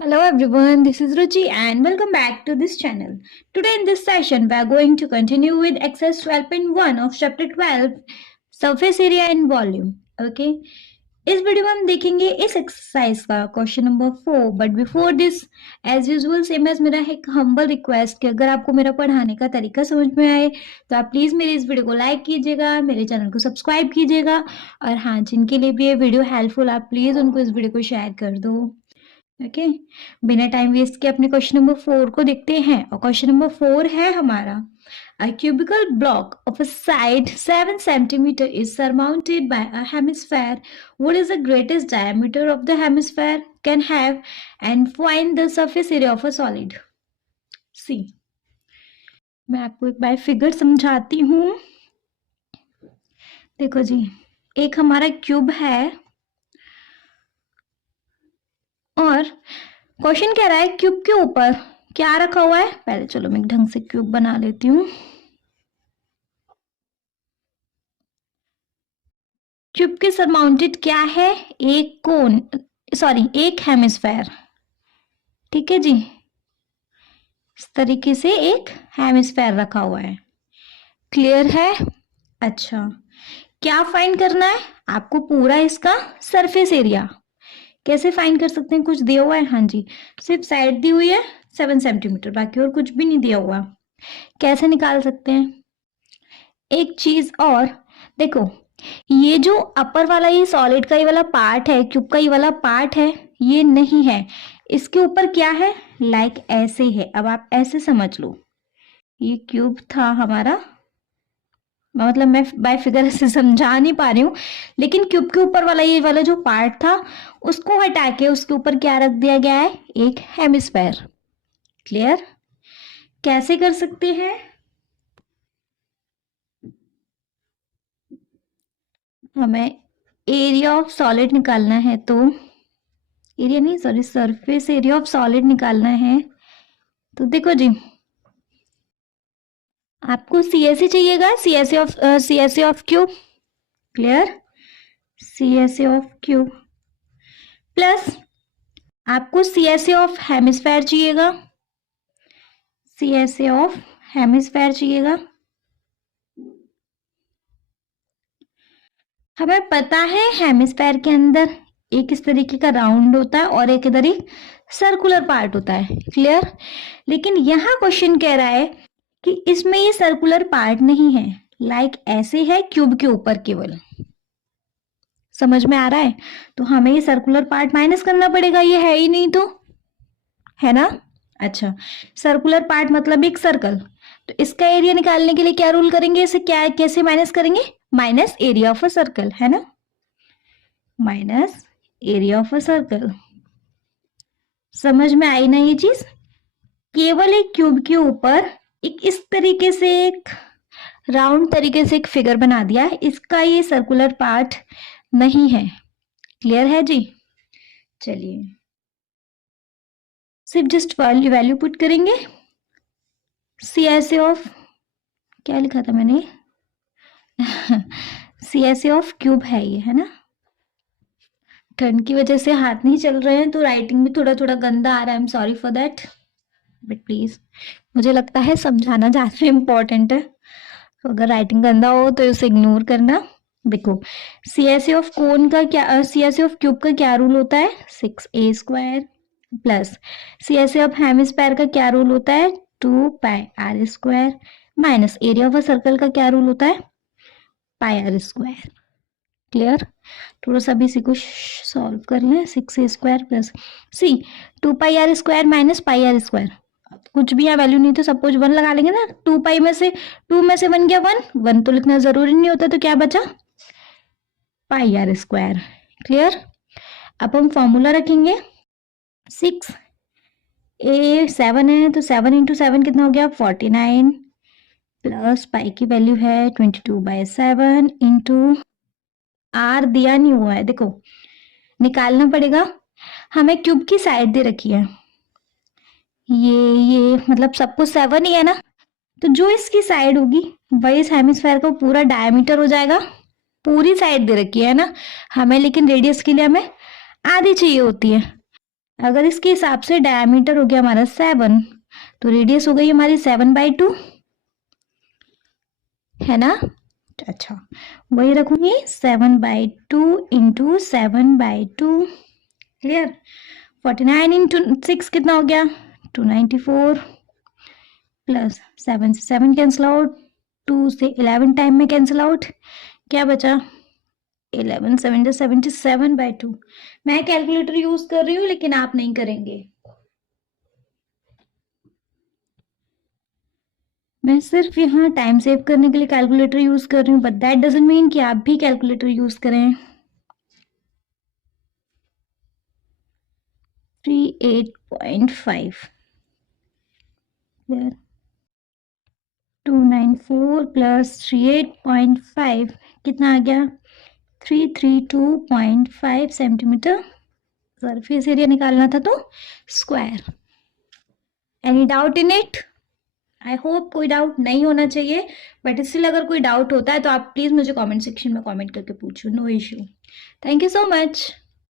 Hello everyone, this is Ruchi and welcome back to this channel. Today in this session we are going to continue with exercise 12.1 of chapter 12 surface area and volume. Okay, इस video में हम देखेंगे इस exercise का question number 4. But before this as usual same as मेरा एक humble request कि अगर आपको मेरा पढ़ाने का तरीका समझ में आए तो आप प्लीज मेरे इस वीडियो को लाइक कीजिएगा, मेरे चैनल को सब्सक्राइब कीजिएगा और हाँ, जिनके लिए भी ये वीडियो हेल्पफुल आप प्लीज उनको इस वीडियो को शेयर कर दो. ओके, बिना टाइम वेस्ट के अपने क्वेश्चन नंबर 4 को देखते हैं. और क्वेश्चन नंबर 4 है हमारा, a cubical block of a side 7 centimeter is surmounted by a hemisphere. What is the greatest diameter of the hemisphere can have and find the surface area of a solid? See, मैं आपको एक बार figure समझाती हूँ. देखो जी, एक हमारा cube है और क्वेश्चन कह रहा है क्यूब के ऊपर क्या रखा हुआ है. पहले चलो मैं ढंग से क्यूब बना लेती हूँ. क्यूब के सरमाउंटेड क्या है, एक कोन, सॉरी एक हेमिस्फेयर. ठीक है जी, इस तरीके से एक हेमिस्फेयर रखा हुआ है. क्लियर है. अच्छा, क्या फाइंड करना है आपको, पूरा इसका सरफेस एरिया. कैसे फाइंड कर सकते हैं, कुछ दिया हुआ है. हाँ जी, सिर्फ साइड दी हुई है 7 सेंटीमीटर, बाकी और कुछ भी नहीं दिया हुआ. कैसे निकाल सकते हैं. एक चीज और देखो, ये जो अपर वाला ये सॉलिड का ये वाला पार्ट है, क्यूब का ये वाला पार्ट है, ये नहीं है. इसके ऊपर क्या है, लाइक ऐसे है. अब आप ऐसे समझ लो, ये क्यूब था हमारा, मतलब मैं बाय फिगर ऐसे समझा नहीं पा रही हूँ, लेकिन क्यूब के ऊपर वाला ये वाला जो पार्ट था उसको हटा के उसके ऊपर क्या रख दिया गया है, एक हेमिस्फेयर. क्लियर. कैसे कर सकते हैं, हमें एरिया ऑफ सॉलिड निकालना है, तो एरिया नहीं sorry surface area of solid निकालना है. तो देखो जी, आपको सीएसए चाहिएगा, CSA of cube. Clear. CSA of cube plus आपको सीएसए ऑफ हेमिस्फेयर चाहिएगा, सीएसए ऑफ हेमिस्फेयर चाहिएगा. हमें पता है हेमिस्फेयर के अंदर एक इस तरीके का राउंड होता है और एक इधर एक सर्कुलर पार्ट होता है. क्लियर. लेकिन यहाँ क्वेश्चन कह रहा है कि इसमें ये सर्कुलर पार्ट नहीं है, लाइक ऐसे है क्यूब के ऊपर केवल. समझ में आ रहा है. तो हमें ये सर्कुलर पार्ट माइनस करना पड़ेगा, ये है ही नहीं तो, है ना. अच्छा, सर्कुलर पार्ट मतलब एक सर्कल, तो इसका एरिया निकालने के लिए क्या रूल करेंगे, इसे क्या कैसे माइनस करेंगे, minus area of a circle, है ना. Minus area of a circle. समझ में आई ना ये चीज. केवल एक क्यूब के ऊपर एक इस तरीके से एक राउंड तरीके से एक फिगर बना दिया, इसका ये सर्कुलर पार्ट नहीं है. क्लियर है जी. चलिए सिर्फ जस्ट वैल्यू पुट करेंगे. सीएसए ऑफ, क्या लिखा था मैंने सीएसए ऑफ क्यूब है ये, है ना. ठंड की वजह से हाथ नहीं चल रहे हैं तो राइटिंग में थोड़ा थोड़ा गंदा आ रहा है. I am sorry for that, but please मुझे लगता है समझाना ज़्यादा इम्पोर्टेंट है, तो अगर राइटिंग गंदा हो तो उसे इग्नोर करना. देखो, सीएसए ऑफ कोन का क्या, सीएसए ऑफ क्यूब का क्या रूल होता है, 6a² plus CSA of hemisphere का क्या रूल होता है, 2πr² minus area of a circle का क्या रूल होता है, πr². क्लियर. थोड़ा सा भी इसी को सॉल्व कर लें. 6a² प्लस सी 2πr² माइनस πr². कुछ भी यहाँ वैल्यू नहीं तो सपोज 1 लगा लेंगे ना. 2 में से 2 में से 1 गया 1 तो लिखना जरूरी नहीं होता, तो क्या बचा, πr². क्लियर. अब हम फॉर्मूला रखेंगे. 6a 7 है तो 7 × 7 कितना हो गया, 49 प्लस पाई की वैल्यू है 22/7 इंटू आर दिया नहीं हुआ है. देखो निकालना पड़ेगा. हमें क्यूब की साइड दे रखी है, ये मतलब सबको 7 ही है ना, तो जो इसकी साइड होगी वही इस हेमिस्फेयर का पूरा डायमीटर हो जाएगा. पूरी साइड दे रखी है ना हमें, लेकिन रेडियस के लिए हमें आधी चाहिए होती है. अगर इसके हिसाब से डायमीटर हो गया हमारा 7, तो रेडियस हो गई हमारी 7/2, है ना। अच्छा, वही रखूंगी 7/2 इंटू 7/2। क्लियर। 49 इंटू 6 कितना हो गया 294, प्लस 7 से 7 कैंसिल आउट, 2 से 11 टाइम में कैंसिल आउट, क्या बचा 11 7 77/2। मैं कैलकुलेटर यूज कर रही हूँ लेकिन आप नहीं करेंगे, मैं सिर्फ यहाँ टाइम सेव करने के लिए कैलकुलेटर यूज कर रही हूँ, बट दैट डजंट मीन कि आप भी कैलकुलेटर यूज करें। 38.5 294 प्लस 38.5 कितना आ गया 332.5 सेंटीमीटर। सरफेस एरिया निकालना था तो square. Any doubt in it? I hope कोई डाउट नहीं होना चाहिए, बट स्टिल अगर कोई डाउट होता है तो आप प्लीज मुझे कमेंट सेक्शन में कमेंट करके पूछो, no issue. Thank you so much.